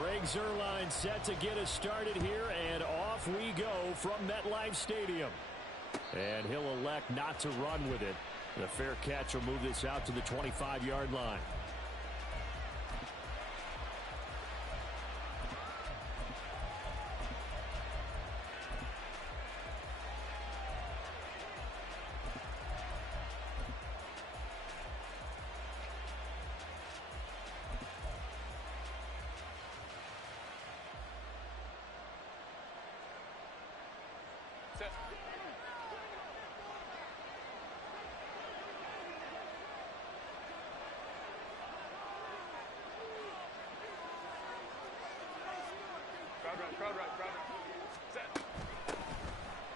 Greg Zuerlein set to get us started here, and off we go from MetLife Stadium. And he'll elect not to run with it. The fair catch will move this out to the 25-yard line.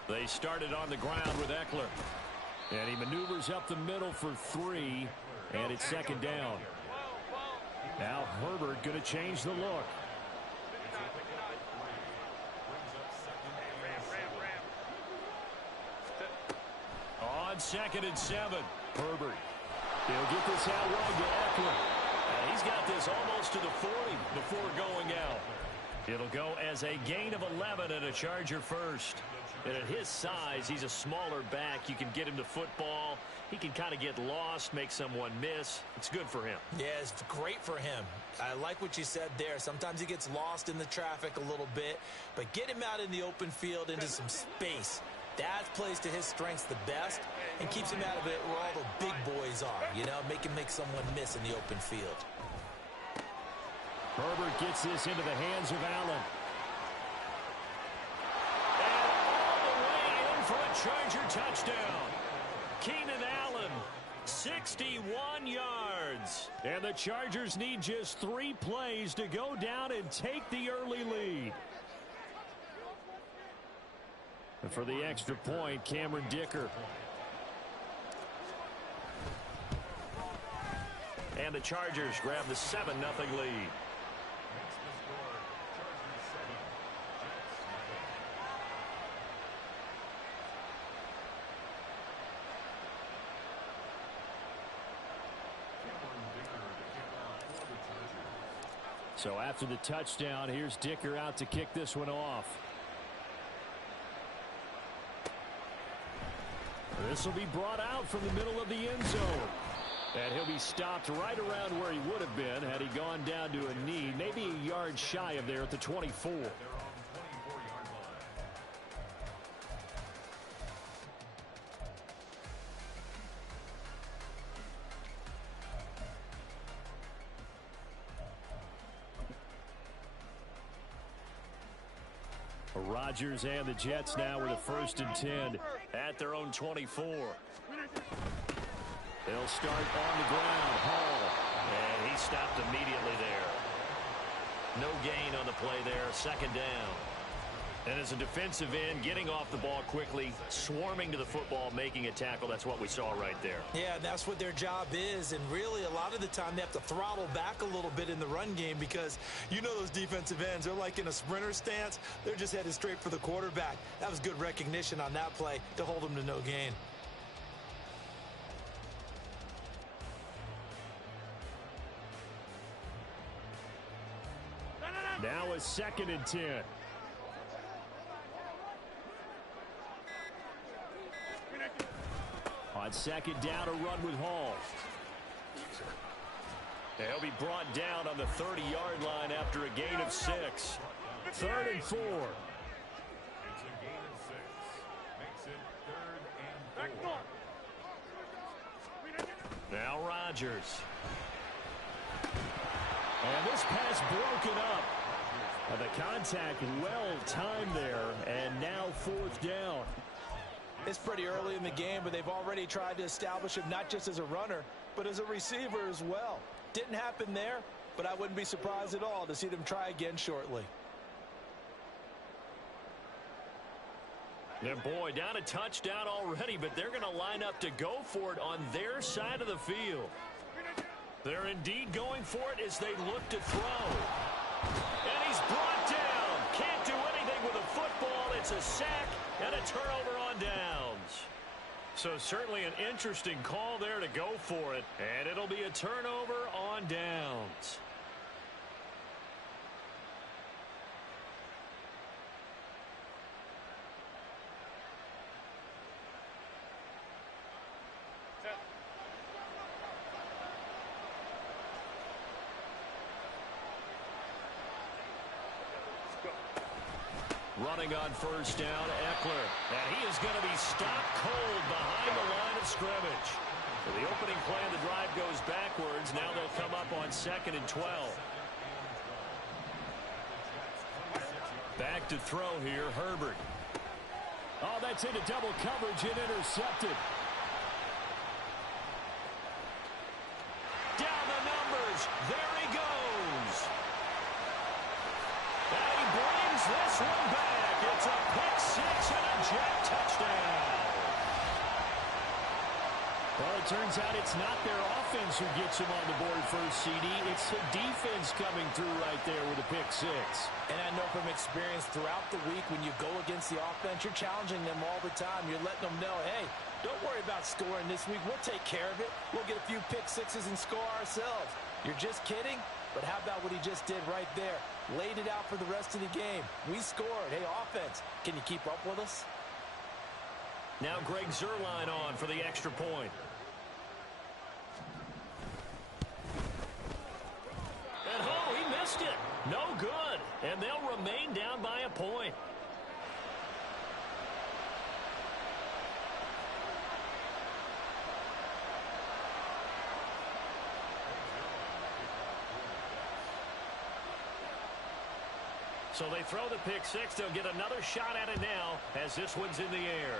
They started on the ground with Eckler. And he maneuvers up the middle for 3. And it's second down. Now Herbert going to change the look. On 2nd and 7. Herbert. He'll get this out wide to Eckler. And he's got this almost to the 40 before going out. It'll go as a gain of 11 and a Charger first. And at his size, he's a smaller back. You can get him to football. He can kind of get lost, make someone miss. It's good for him. Yeah, it's great for him. I like what you said there. Sometimes he gets lost in the traffic a little bit. But get him out in the open field into some space. That plays to his strengths the best and keeps him out of it where all the big boys are. You know, make him make someone miss in the open field. Herbert gets this into the hands of Allen. And all the way in for a Charger touchdown. Keenan Allen, 61 yards. And the Chargers need just 3 plays to go down and take the early lead. And for the extra point, Cameron Dicker. And the Chargers grab the 7-0 lead. So after the touchdown, here's Dicker out to kick this one off. This will be brought out from the middle of the end zone. And he'll be stopped right around where he would have been had he gone down to a knee, maybe a yard shy of there at the 24. Rodgers and the Jets now with a 1st and 10 at their own 24. They'll start on the ground. Hall. And he stopped immediately there. No gain on the play there. 2nd down. And as a defensive end, getting off the ball quickly, swarming to the football, making a tackle. That's what we saw right there. Yeah, that's what their job is. And really, a lot of the time, they have to throttle back a little bit in the run game because you know those defensive ends, they're like in a sprinter stance. They're just headed straight for the quarterback. That was good recognition on that play to hold them to no gain. Now a 2nd and 10. On 2nd down, a run with Hall. They'll be brought down on the 30-yard line after a gain of 6. 3rd and 4. It's a gain of 6. Makes it 3rd and 4. Now Rodgers. And this pass broken up. And the contact well timed there. And now 4th down. It's pretty early in the game, but they've already tried to establish him not just as a runner, but as a receiver as well. Didn't happen there, but I wouldn't be surprised at all to see them try again shortly. And boy, down a touchdown already, but they're going to line up to go for it on their side of the field. They're indeed going for it as they look to throw. And he's brought down. Can't do anything with a football. It's a sack and a turnover on downs. So certainly an interesting call there to go for it. And it'll be a turnover on downs. Running on first down, Eckler. And he is going to be stopped cold behind the line of scrimmage. So the opening play of the drive goes backwards. Now they'll come up on 2nd and 12. Back to throw here, Herbert. Oh, that's into double coverage and intercepted. Down the numbers. There he goes. And he brings this one back. It's a pick six and a Jet touchdown. Well, it turns out it's not their offense who gets him on the board first, CD. It's the defense coming through right there with a pick six. And I know from experience throughout the week when you go against the offense, you're challenging them all the time. You're letting them know, hey, don't worry about scoring this week. We'll take care of it. We'll get a few pick sixes and score ourselves. You're just kidding? But how about what he just did right there? Laid it out for the rest of the game. We scored. Hey, offense, can you keep up with us? Now Greg Zuerlein on for the extra point. And oh, he missed it. No good. And they'll remain down by a point. So they throw the pick six. They'll get another shot at it now as this one's in the air.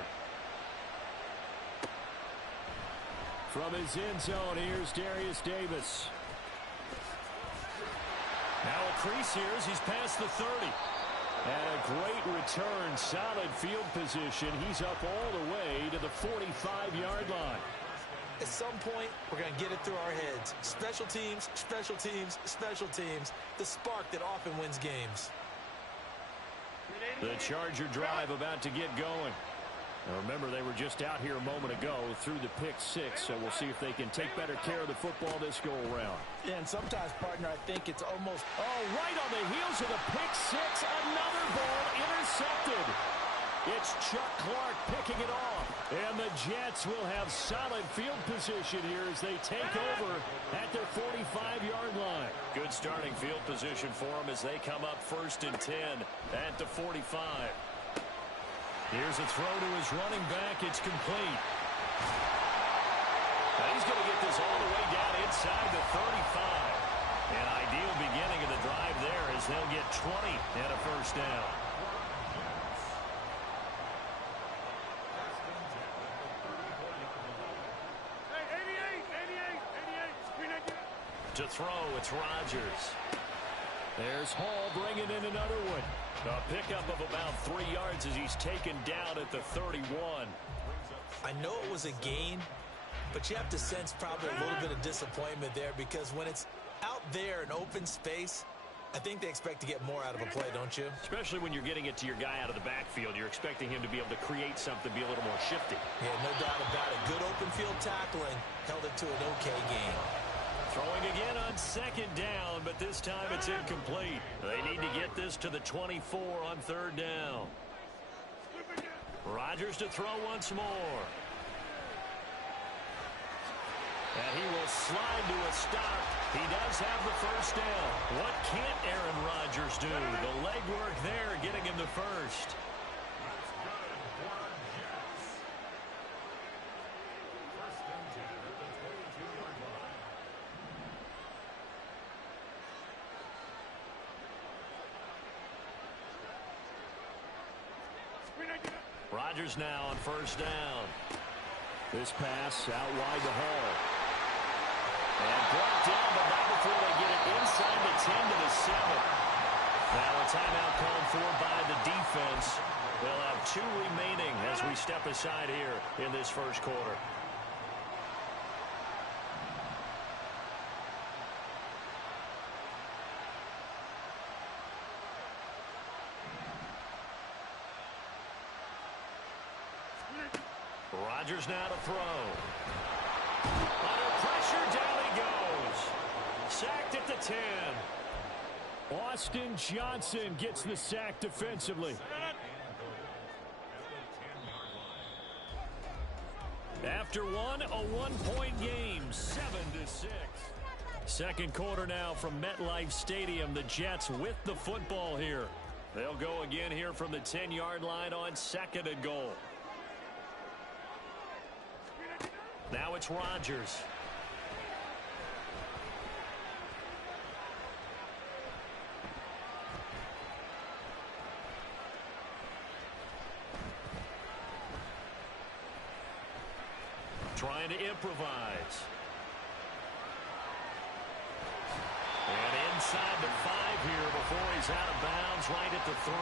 From his end zone, here's Darius Davis. Now a crease here as he's past the 30. And a great return, solid field position. He's up all the way to the 45-yard line. At some point, we're going to get it through our heads. Special teams, special teams, special teams. The spark that often wins games. The Charger drive about to get going. Now remember, they were just out here a moment ago through the pick six, so we'll see if they can take better care of the football this go-around. Yeah, and sometimes, partner, I think it's almost... Oh, right on the heels of the pick six, another ball intercepted. It's Chuck Clark picking it off, and the Jets will have solid field position here as they take over at their 45-yard line. Good starting field position for them as they come up 1st and 10 at the 45. Here's a throw to his running back. It's complete. Now he's going to get this all the way down inside the 35. An ideal beginning of the drive there as they'll get 20 and a first down. To throw, it's Rodgers. There's Hall bringing in another one. A pickup of about 3 yards as he's taken down at the 31. I know it was a gain, but you have to sense probably a little bit of disappointment there because when it's out there in open space, I think they expect to get more out of a play, don't you? Especially when you're getting it to your guy out of the backfield. You're expecting him to be able to create something, be a little more shifty. Yeah, no doubt about it. Good open field tackling held it to an okay game. Throwing again on 2nd down, but this time it's incomplete. They need to get this to the 24 on 3rd down. Rodgers to throw once more. And he will slide to a stop. He does have the first down. What can't Aaron Rodgers do? The legwork there getting him the first. Rodgers now on 1st down. This pass out wide to Hall. And brought down, but not before they get it inside the 10 to the 7. Now a timeout called for by the defense. They'll have 2 remaining as we step aside here in this first quarter. Rodgers now to throw. Under pressure, down he goes. Sacked at the 10. Austin Johnson gets the sack defensively. After one, a 1-point game, 7-6. Second quarter now from MetLife Stadium. The Jets with the football here. They'll go again here from the 10-yard line on 2nd and goal. Now it's Rodgers. Trying to improvise. And inside the 5 here before he's out of bounds right at the 3.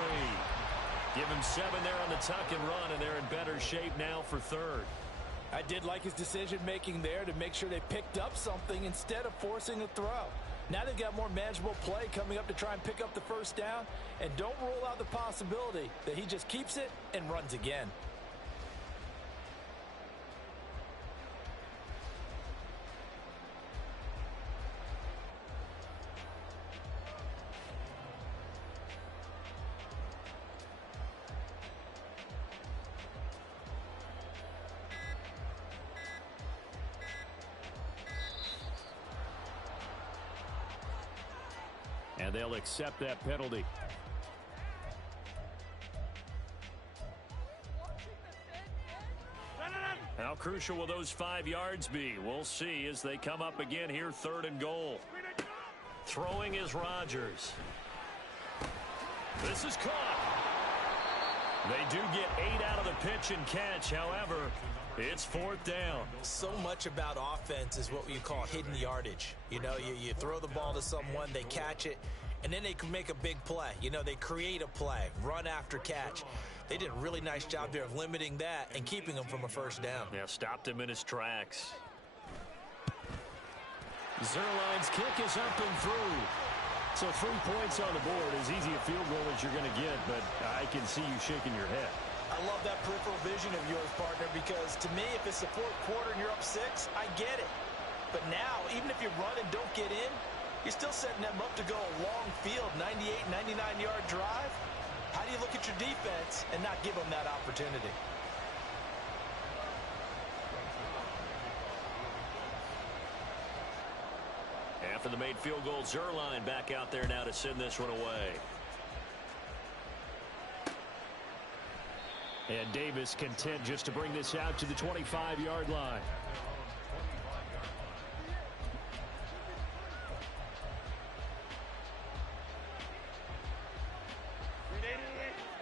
Give him 7 there on the tuck and run, and they're in better shape now for 3rd. I did like his decision-making there to make sure they picked up something instead of forcing a throw. Now they've got more manageable play coming up to try and pick up the 1st down, and don't rule out the possibility that he just keeps it and runs again. And they'll accept that penalty. How crucial will those 5 yards be? We'll see as they come up again here, 3rd and goal. Throwing is Rodgers. This is caught. They do get 8 out of the pitch and catch. However, it's 4th down. So much about offense is what you call hidden yardage. You know, you throw the ball to someone, they catch it, and then they can make a big play. You know, they create a play, run after catch. They did a really nice job there of limiting that and keeping him from a 1st down. Yeah, stopped him in his tracks. Zerline's kick is up and through. So 3 points on the board, as easy a field goal as you're going to get, but I can see you shaking your head. I love that peripheral vision of yours, partner, because to me, if it's the 4th quarter and you're up 6, I get it. But now, even if you run and don't get in, you're still setting them up to go a long field, 98, 99-yard drive. How do you look at your defense and not give them that opportunity? After the made field goal, Zerline back out there now to send this one away. And Davis content just to bring this out to the 25-yard line.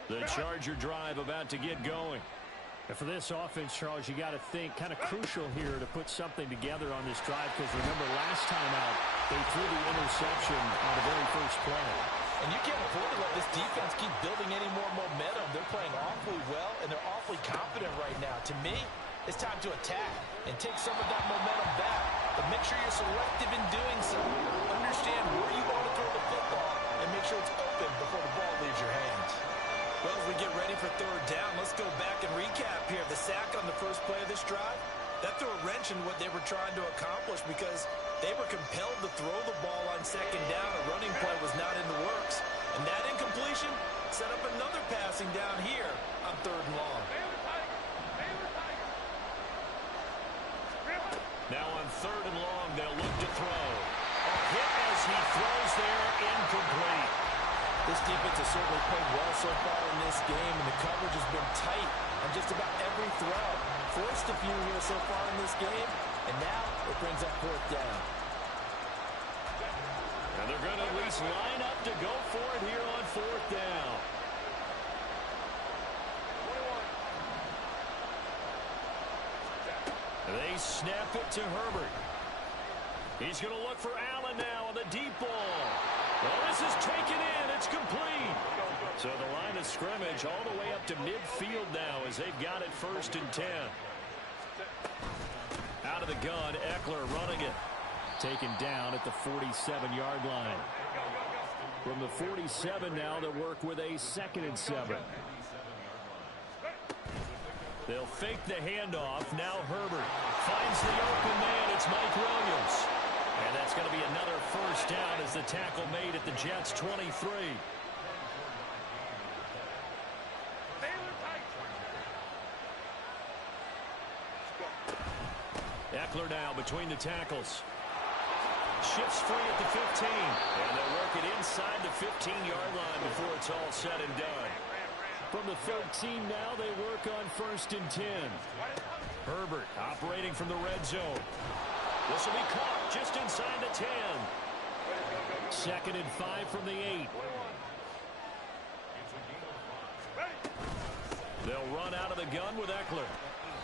The Charger drive about to get going. And for this offense, Charles, you got to think kind of crucial here to put something together on this drive, because remember last time out they threw the interception on the very first play. And you can't afford to let this defense keep building any more momentum. They're playing awfully well, and they're awfully confident right now. To me, it's time to attack and take some of that momentum back, but make sure you're selective in doing so. Understand where you want to throw the football and make sure it's open before the ball leaves your hands. Well, as we get ready for 3rd down, let's go back and recap here. The sack on the first play of this drive, that threw a wrench in what they were trying to accomplish because they were compelled to throw the ball on 2nd down. A running play was not in the works. And that incompletion set up another passing down here on 3rd and long. Now on 3rd and long, they'll look to throw. A hit as he throws there, incomplete. This defense has certainly played well so far in this game, and the coverage has been tight on just about every throw. Forced a few here so far in this game, and now it brings up 4th down. And they're going to at least line up to go for it here on 4th down. They snap it to Herbert. He's going to look for Allen now on the deep ball. Well, this is taken in. It's complete. So the line of scrimmage all the way up to midfield now as they've got it 1st and 10. Out of the gun, Eckler running it. Taken down at the 47-yard line. From the 47 now, they'll work with a 2nd and 7. They'll fake the handoff. Now Herbert finds the open man. It's Mike Williams. And that's going to be another 1st down as the tackle made at the Jets' 23. Eckler now between the tackles. shifts free at the 15. And they'll work it inside the 15-yard line before it's all said and done. From the 13 now, they work on 1st and 10. Herbert operating from the red zone. This will be caught just inside the 10. 2nd and 5 from the 8. They'll run out of the gun with Eckler.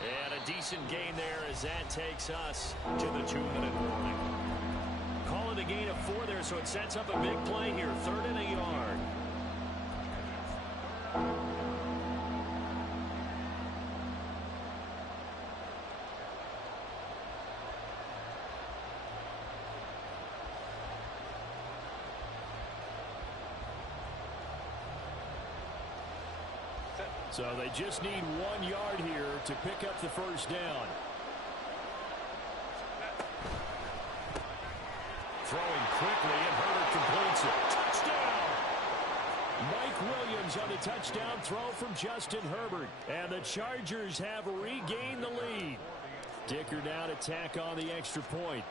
And a decent gain there as that takes us to the 2-minute warning. Call it a gain of 4 there, so it sets up a big play here. 3rd and a yard. So they just need 1 yard here to pick up the 1st down. Throwing quickly, and Herbert completes it. Touchdown! Mike Williams on the touchdown throw from Justin Herbert. And the Chargers have regained the lead. Dicker now to tack on the extra point.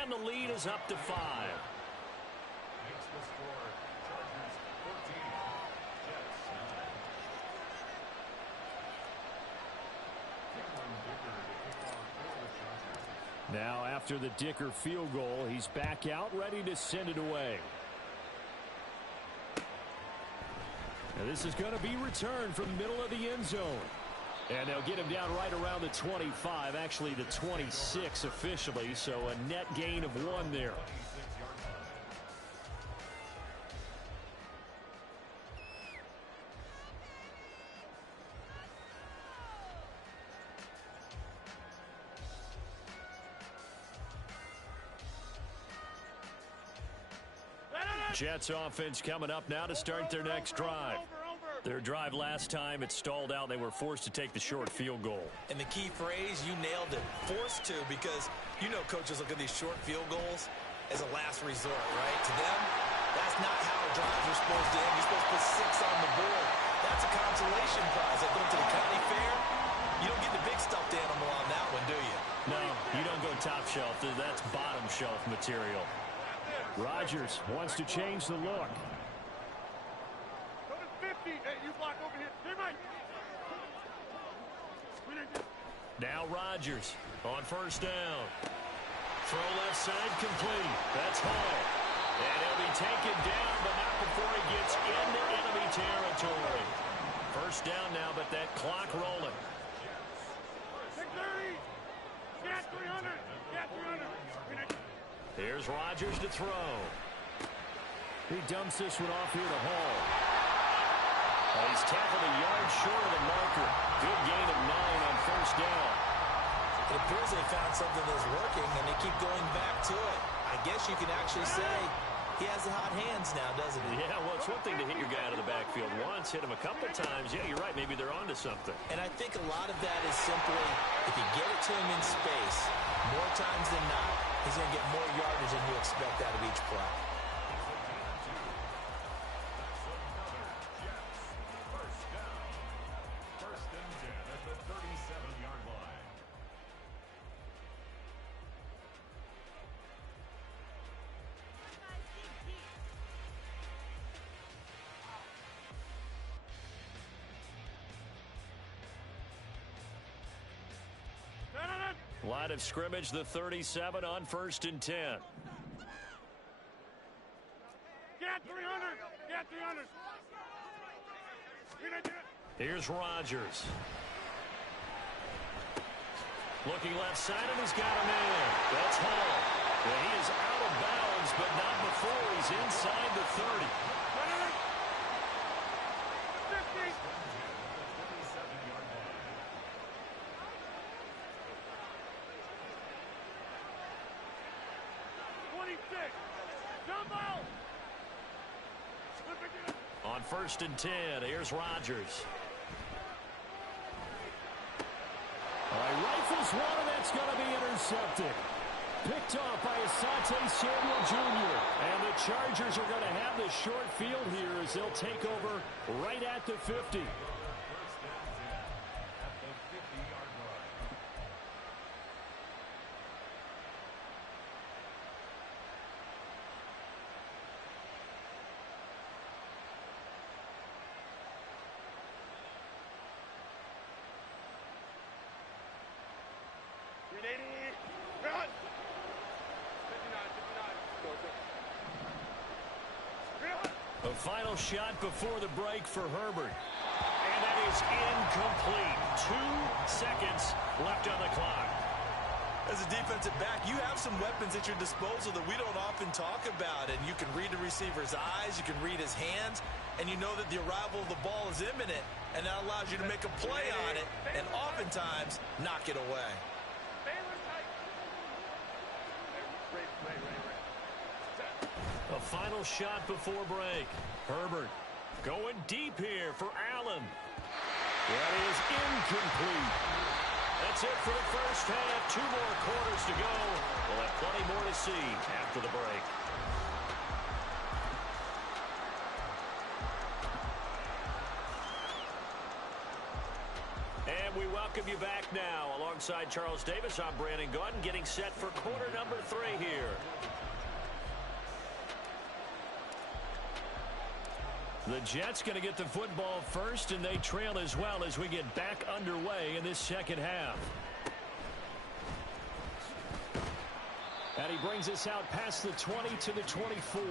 And the lead is up to 5. Now, after the Dicker field goal, he's back out, ready to send it away. And this is going to be returned from the middle of the end zone. And they'll get him down right around the 25, actually the 26 officially, so a net gain of 1 there. Jets offense coming up now to start their next drive. Their drive last time, it stalled out. They were forced to take the short field goal. And the key phrase, you nailed it. Forced to, because you know coaches look at these short field goals as a last resort, right? To them, that's not how drives are supposed to end. You're supposed to put 6 on the board. That's a consolation prize. Like going to the county fair, you don't get the big stuffed animal on that one, do you? No, you don't go top shelf. That's bottom shelf material. Rodgers wants to change the look. Go to 50. Hey, you block over here. Hey, Mike. Now Rodgers on 1st down. Throw left side complete. That's Hall. And he'll be taken down, but not before he gets into enemy territory. 1st down now, but that clock rolling. 630. Get 300. Get 300. Here's Rodgers to throw. He dumps this one off here to Hall. He's tackled a yard short of the marker. Good gain of 9 on 1st down. It appears they found something that's working, and they keep going back to it. I guess you can actually say he has the hot hands now, doesn't he? Yeah, well, it's one thing to hit your guy out of the backfield once, hit him a couple times. Yeah, you're right. Maybe they're onto something. And I think a lot of that is simply, if you get it to him in space, more times than not, he's going to get more yardage than you expect out of each play. First and 10 at the 37-yard line. Line of scrimmage, the 37 on 1st and 10. Get 300. Get 300. Here's Rodgers. Looking left side, and he's got a man. That's Hall. Well, he is out of bounds, but not before he's inside the 30. 50. On 1st and 10, here's Rodgers. All right, rifles one, and that's going to be intercepted. Picked off by Asante Samuel Jr. And the Chargers are going to have the short field here as they'll take over right at the 50. A final shot before the break for Herbert. And that is incomplete. 2 seconds left on the clock. As a defensive back, you have some weapons at your disposal that we don't often talk about. And you can read the receiver's eyes, you can read his hands, and you know that the arrival of the ball is imminent. And that allows you to make a play on it and oftentimes knock it away. A final shot before break. Herbert going deep here for Allen. That is incomplete. That's it for the first half. 2 more quarters to go. We'll have plenty more to see after the break. And we welcome you back now. Alongside Charles Davis, I'm Brandon Gunn, getting set for quarter number 3 here. The Jets going to get the football first, and they trail as well as we get back underway in this second half. And he brings us out past the 20 to the 24. The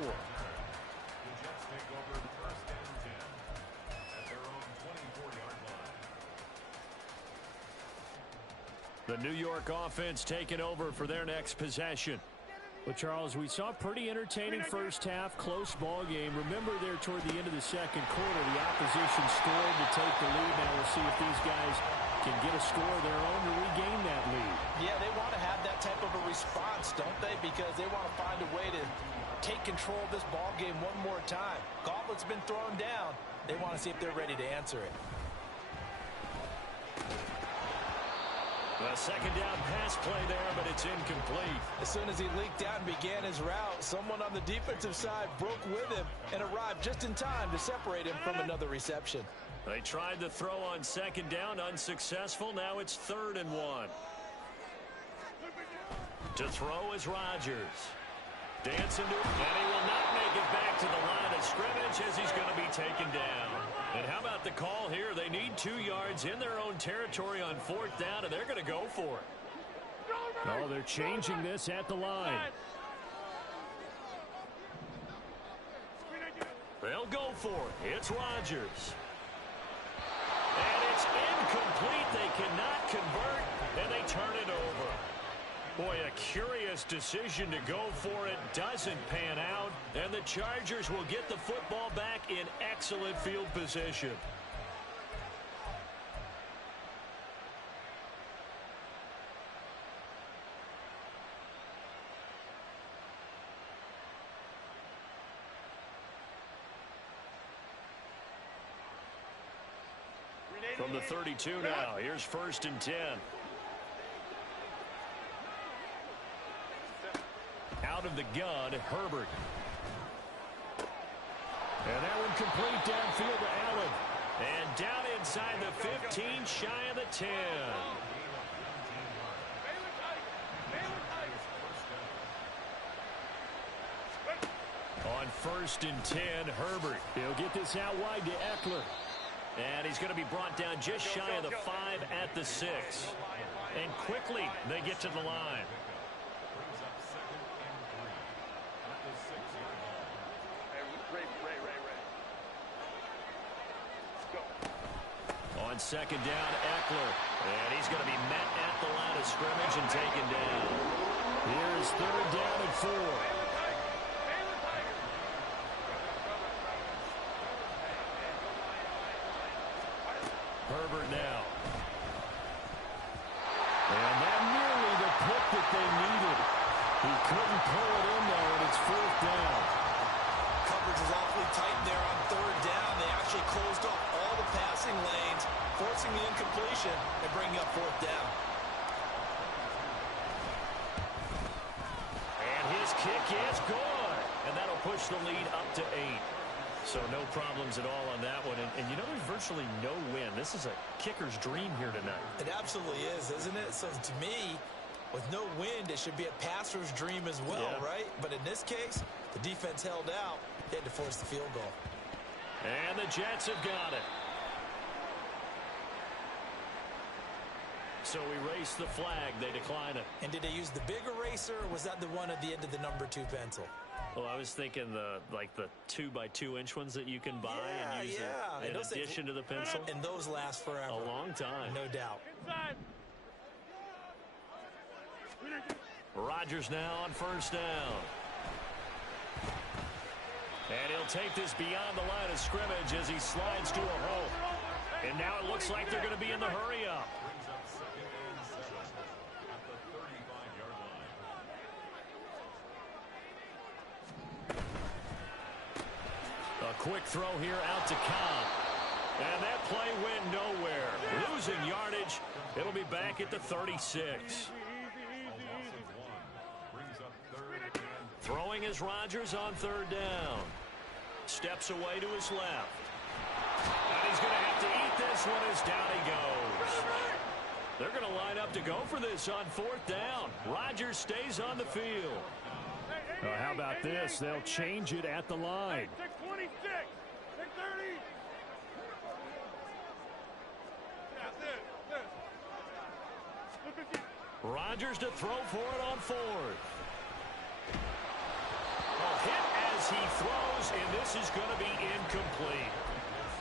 Jets take over first and 10 at their own 24-yard line. The New York offense taking over for their next possession. Well, Charles, we saw a pretty entertaining first half, close ball game. Remember there toward the end of the second quarter, the opposition scored to take the lead. Now we'll see if these guys can get a score of their own to regain that lead. Yeah, they want to have that type of a response, don't they? Because they want to find a way to take control of this ball game one more time. Gauntlet's been thrown down. They want to see if they're ready to answer it. A second down pass play there, but it's incomplete. As soon as he leaked out and began his route, someone on the defensive side broke with him and arrived just in time to separate him from another reception. They tried to throw on second down, unsuccessful. Now it's 3rd and 1. To throw is Rodgers. Dancing to, and he will not make it back to the line of scrimmage as he's going to be taken down. And how about the call here? They need 2 yards in their own territory on 4th down, and they're going to go for it. Oh, they're changing this at the line. They'll go for it. It's Rodgers. And it's incomplete. They cannot convert, and they turn it over. Boy, a curious decision to go for it. Doesn't pan out. And the Chargers will get the football back in excellent field position. From the 32 now, here's 1st and 10. Out of the gun, Herbert. And that one complete downfield to Allen. And down inside the 15, shy of the 10. On 1st and 10, Herbert. He'll get this out wide to Eckler. And he's going to be brought down just shy of the 5 at the 6. And quickly, they get to the line. On 2nd down, Eckler. And he's going to be met at the line of scrimmage and taken down. Here's 3rd down and 4. Herbert now. And that nearly the pick that they needed. He couldn't pull it in, though, and it's 4th down. Coverage is awfully tight there on 3rd down. They actually closed off all the passing lanes, forcing the incompletion and bringing up 4th down. And his kick is good. And that'll push the lead up to 8. So no problems at all on that one. And you know, there's virtually no win. This is a kicker's dream here tonight. It absolutely is, isn't it? So to me, with no wind, it should be a passer's dream as well, right? But in this case, the defense held out. They had to force the field goal. And the Jets have got it. So erase the flag. They decline it. And did they use the big eraser, or was that the one at the end of the number 2 pencil? Well, I was thinking the 2x2-inch ones that you can buy and use in addition to the pencil. And those last forever. A long time. No doubt. Rodgers now on first down. And he'll take this beyond the line of scrimmage as he slides to a hole. And now it looks like they're going to be in the hurry-up. A quick throw here out to Cobb. And that play went nowhere. Losing yardage. It'll be back at the 36. Throwing is Rodgers on third down. Steps away to his left. And he's going to have to eat this one as down he goes. They're going to line up to go for this on fourth down. Rodgers stays on the field. How about this? They'll change it at the line. Rodgers to throw for it on fourth. A hit as he throws, and this is going to be incomplete.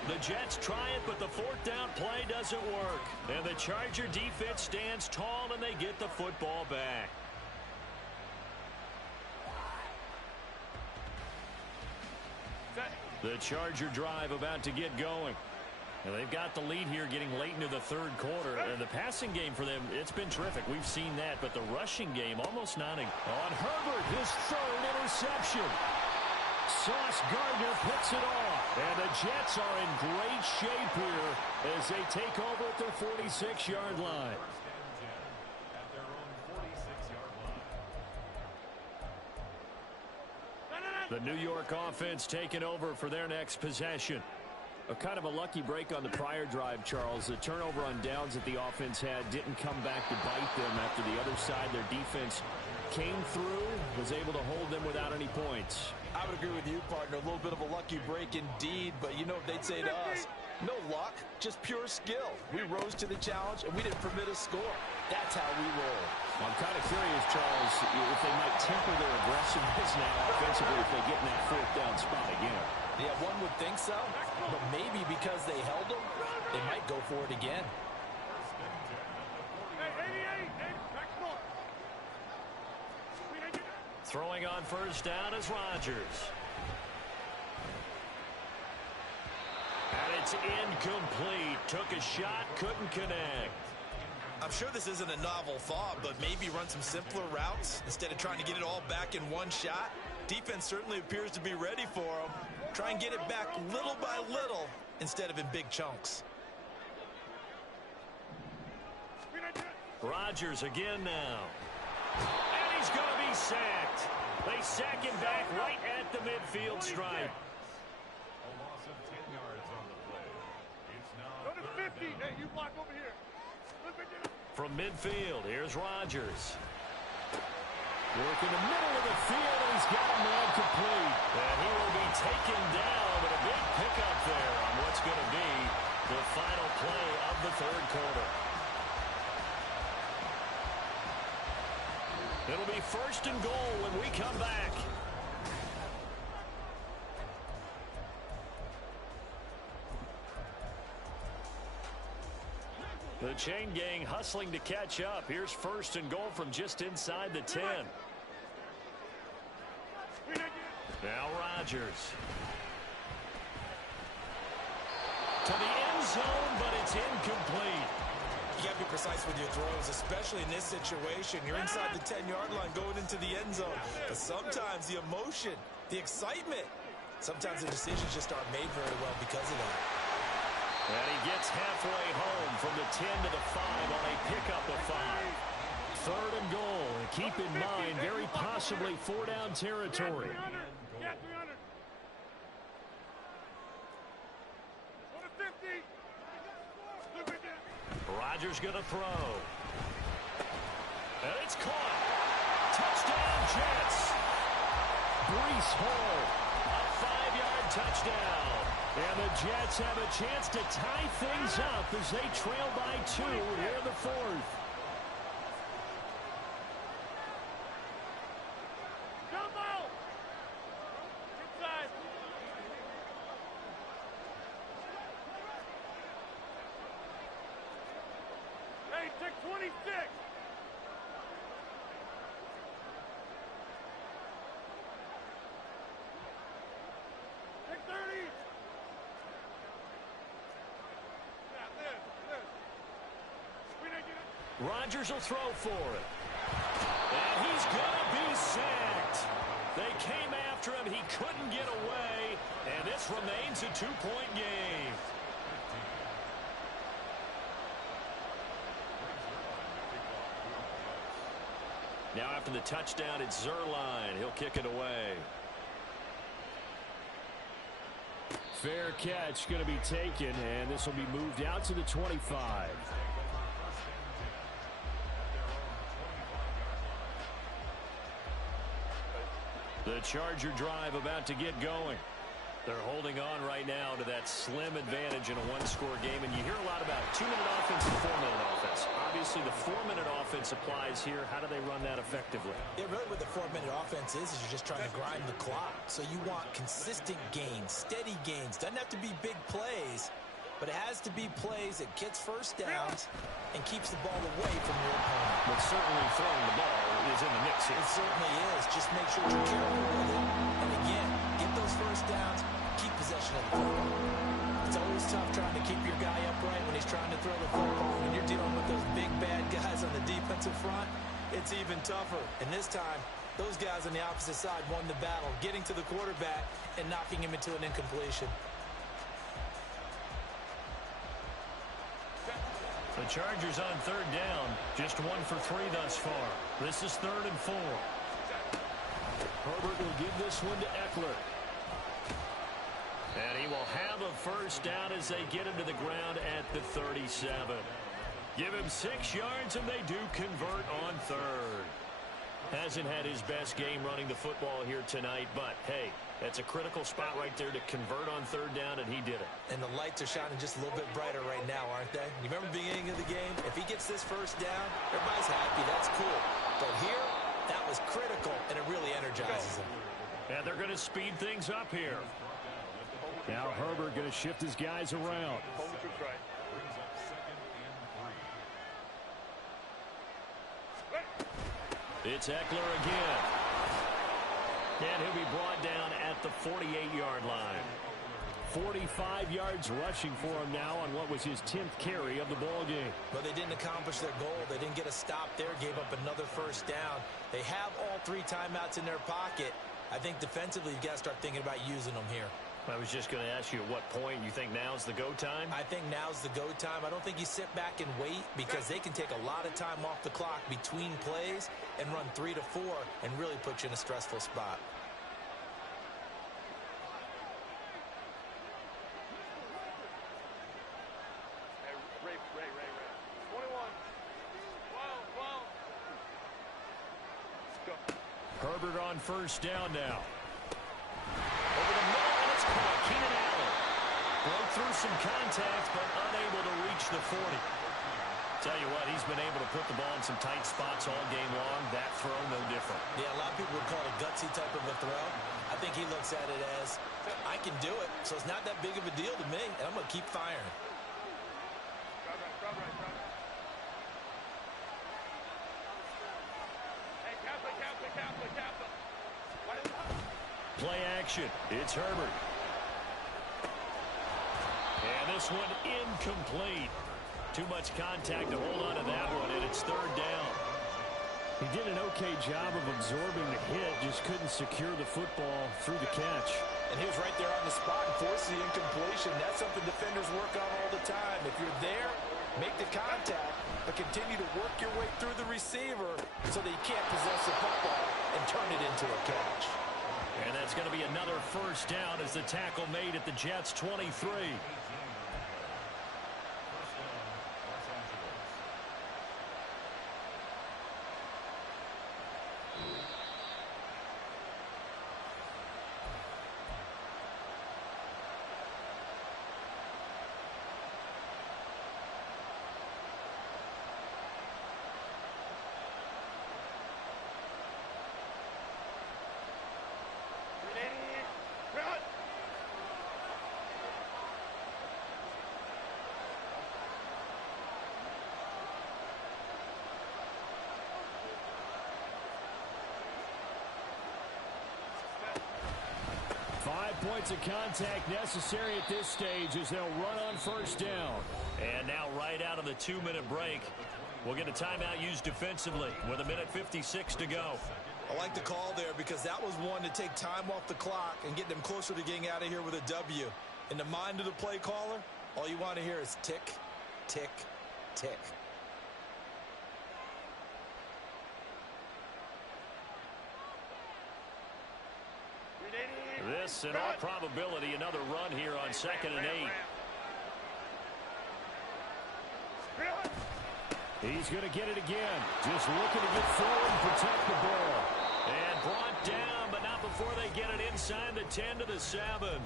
The Jets try it, but the fourth down play doesn't work. And the Charger defense stands tall, and they get the football back. The Charger drive about to get going. And they've got the lead here getting late into the third quarter. And the passing game for them, it's been terrific. We've seen that. But the rushing game, almost nothing. On Herbert, his third interception. Sauce Gardner picks it off. And the Jets are in great shape here as they take over at their 46-yard line. The New York offense taking over for their next possession. A kind of a lucky break on the prior drive, Charles. The turnover on downs that the offense had didn't come back to bite them after the other side. Their defense came through, was able to hold them without any points. I would agree with you, partner. A little bit of a lucky break indeed, but you know what they'd say to us? No luck, just pure skill. We rose to the challenge, and we didn't permit a score. That's how we roll. I'm kind of curious, Charles, if they might temper their aggressiveness now offensively if they get in that fourth down spot again. Yeah, one would think so, but maybe because they held them, they might go for it again. Throwing on first down is Rodgers. And it's incomplete. Took a shot, couldn't connect. I'm sure this isn't a novel thought, but maybe run some simpler routes instead of trying to get it all back in one shot. Defense certainly appears to be ready for them. Try and get it back little by little instead of in big chunks. Rodgers again now. And he's going to be sacked. They sack him back right at the midfield stripe. A loss of 10 yards on the play. It's now go to 50. Hey, you block over here. From midfield, here's Rodgers. Work in the middle of the field, and he's got a man complete. And he will be taken down, but a big pickup there on what's going to be the final play of the third quarter. It'll be first and goal when we come back. The chain gang hustling to catch up. Here's first and goal from just inside the 10. Now Rodgers. To the end zone, but it's incomplete. You got to be precise with your throws, especially in this situation. You're inside the 10-yard line going into the end zone. But sometimes the emotion, the excitement, sometimes the decisions just aren't made very well because of that. And he gets halfway home from the 10 to the 5 on a pickup of 5. Third and goal. And keep in mind, very possibly four-down territory. Yeah, 300. Go to 50. Rodgers going to throw. And it's caught. Touchdown, Jets. Breece Hall. A 5-yard touchdown. And the Jets have a chance to tie things up as they trail by 2 here in the fourth. 26. 630. Yeah, this. We didn't get it. Rodgers will throw for it. And he's going to be sacked. They came after him. He couldn't get away. And this remains a two-point game. Now after the touchdown, it's Zerline. He'll kick it away. Fair catch going to be taken, and this will be moved out to the 25. The Charger drive about to get going. They're holding on right now to that slim advantage in a one-score game, and you hear a lot about 2-minute offense and 4-minute offense. Obviously, the 4-minute offense applies here. How do they run that effectively? Yeah, really what the 4-minute offense is you're just trying to grind the clock. So you want consistent gains, steady gains. Doesn't have to be big plays, but it has to be plays that gets first downs and keeps the ball away from your opponent. But certainly throwing the ball is in the mix here. It certainly is. Just make sure you're careful with it. And again, get those first downs, keep possession of the football. It's always tough trying to keep your guy upright when he's trying to throw the football. When you're dealing with those big, bad guys on the defensive front, it's even tougher. And this time, those guys on the opposite side won the battle, getting to the quarterback and knocking him into an incompletion. The Chargers on third down, just 1 for 3 thus far. This is 3rd and 4. Herbert will give this one to Eckler. And he will have a first down as they get him to the ground at the 37. Give him 6 yards, and they do convert on third. Hasn't had his best game running the football here tonight, but, hey, that's a critical spot right there to convert on third down, and he did it. And the lights are shining just a little bit brighter right now, aren't they? You remember the beginning of the game? If he gets this first down, everybody's happy. That's cool. But here, that was critical, and it really energizes him. And they're going to speed things up here. Now Herbert going to shift his guys around. It's Eckler again. And he'll be brought down at the 48-yard line. 45 yards rushing for him now on what was his 10th carry of the ball game. But they didn't accomplish their goal. They didn't get a stop there, gave up another first down. They have all 3 timeouts in their pocket. I think defensively you've got to start thinking about using them here. I was just going to ask you at what point you think now's the go time? I think now's the go time. I don't think you sit back and wait because they can take a lot of time off the clock between plays and run 3 to 4 and really put you in a stressful spot. Ray. 21. Wow. Let's go. Herbert on first down now. Over the middle, and it's caught. Keenan Allen broke through some contact, but unable to reach the 40. Tell you what, he's been able to put the ball in some tight spots all game long. That throw, no different. Yeah, a lot of people would call it a gutsy type of a throw. I think he looks at it as, I can do it, so it's not that big of a deal to me, and I'm going to keep firing. Drop right. Hey, Kappa. Play action. It's Herbert. And this one incomplete. Too much contact to hold on to that one, and it's third down. He did an okay job of absorbing the hit, just couldn't secure the football through the catch. And he was right there on the spot and forced the incompletion. That's something defenders work on all the time. If you're there, make the contact, but continue to work your way through the receiver so that you can't possess the football and turn it into a catch. And that's going to be another first down as the tackle made at the Jets' 23. points of contact necessary at this stage as they'll run on first down. And now right out of the 2-minute break, we'll get a timeout used defensively with 1:56 to go. I like the call there because that was one to take time off the clock and get them closer to getting out of here with a W. In the mind of the play caller, all you want to hear is tick, tick, tick. This, in all probability, another run here on 2nd and 8. He's going to get it again. Just looking to get forward and protect the ball. And brought down, but not before they get it inside the 10 to the 7.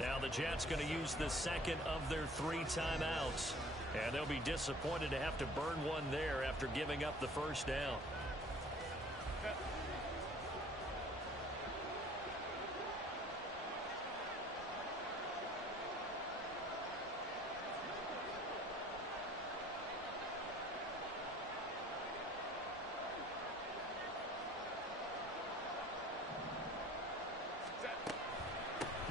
Now the Jets going to use the second of their 3 timeouts. And they'll be disappointed to have to burn one there after giving up the first down.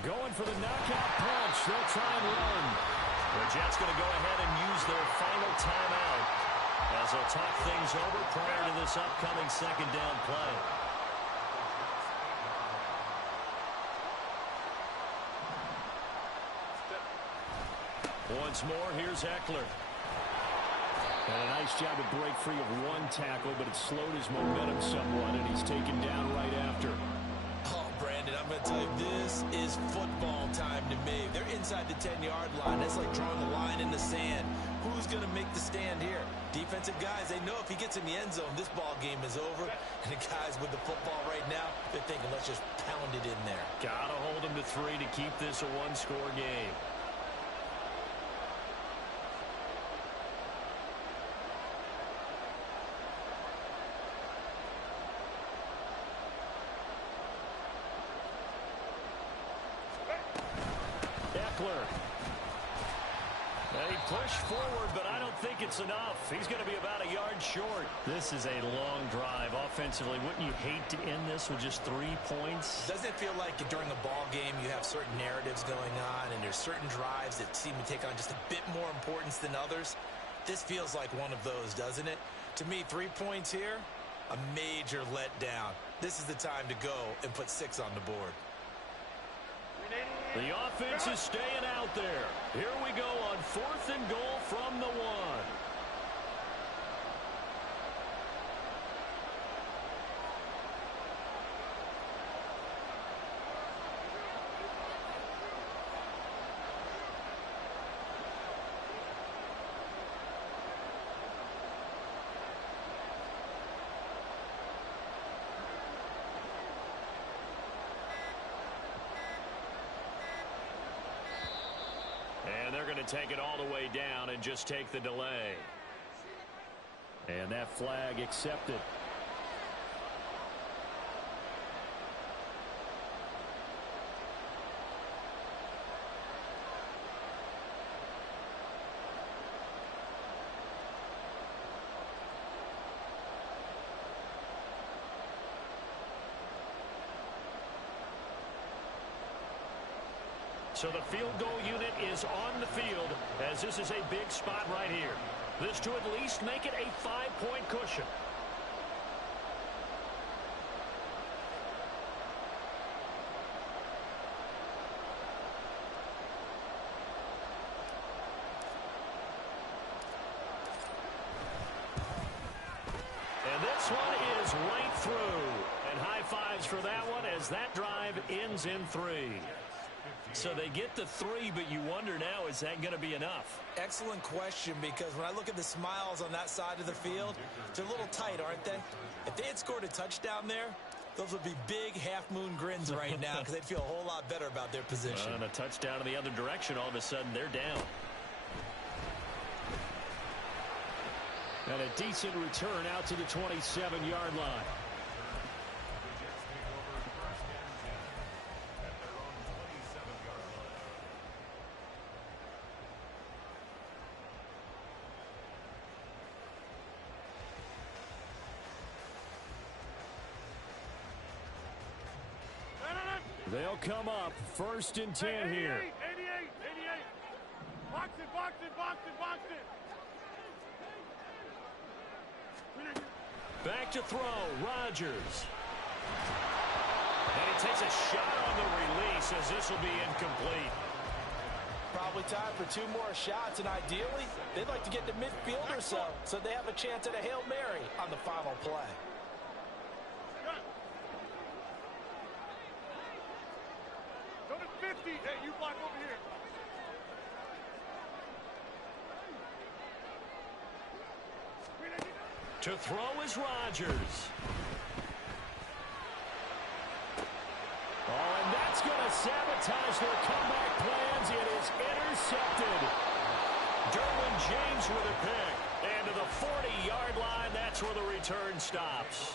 Going for the knockout punch. They'll try and run. The Jets going to go ahead and use their final timeout as they'll talk things over prior to this upcoming second down play. Once more, here's Eckler. And a nice job to break free of one tackle, but it slowed his momentum somewhat, and he's taken down right after. Oh, Brandon, I'm going to tell you, this is football time to me. They're inside the 10-yard line. That's like drawing a line in the sand. Who's going to make the stand here? Defensive guys, they know if he gets in the end zone, this ball game is over. And the guys with the football right now, they're thinking, let's just pound it in there. Got to hold him to 3 to keep this a one-score game. They push forward, but I don't think it's enough. He's going to be about a yard short. This is a long drive offensively. Wouldn't you hate to end this with just 3 points? Doesn't it feel like during a ball game you have certain narratives going on and there's certain drives that seem to take on just a bit more importance than others? This feels like one of those, doesn't it? To me, 3 points here, a major letdown. This is the time to go and put 6 on the board. The offense is staying out there. Here we go on 4th and goal from the 1. And they're going to take it all the way down and just take the delay. And that flag accepted. So the field goal unit is on the field as this is a big spot right here. This to at least make it a 5-point cushion. And this one is right through. And high fives for that one as that drive ends in 3. So they get the 3, but you wonder now, is that going to be enough? Excellent question, because when I look at the smiles on that side of the field, they're a little tight, aren't they? If they had scored a touchdown there, those would be big half-moon grins right now because they'd feel a whole lot better about their position. And a touchdown in the other direction, all of a sudden they're down. And a decent return out to the 27-yard line. They'll come up 1st and 10 here. 88. Box it. Back to throw, Rodgers. And he takes a shot on the release as this will be incomplete. Probably time for 2 more shots, and ideally, they'd like to get to midfield or so they have a chance at a Hail Mary on the final play. Go to 50. Hey, you block over here. To throw is Rodgers. Oh, and that's going to sabotage their comeback plans. It is intercepted. Derwin James with a pick. And to the 40-yard line, that's where the return stops.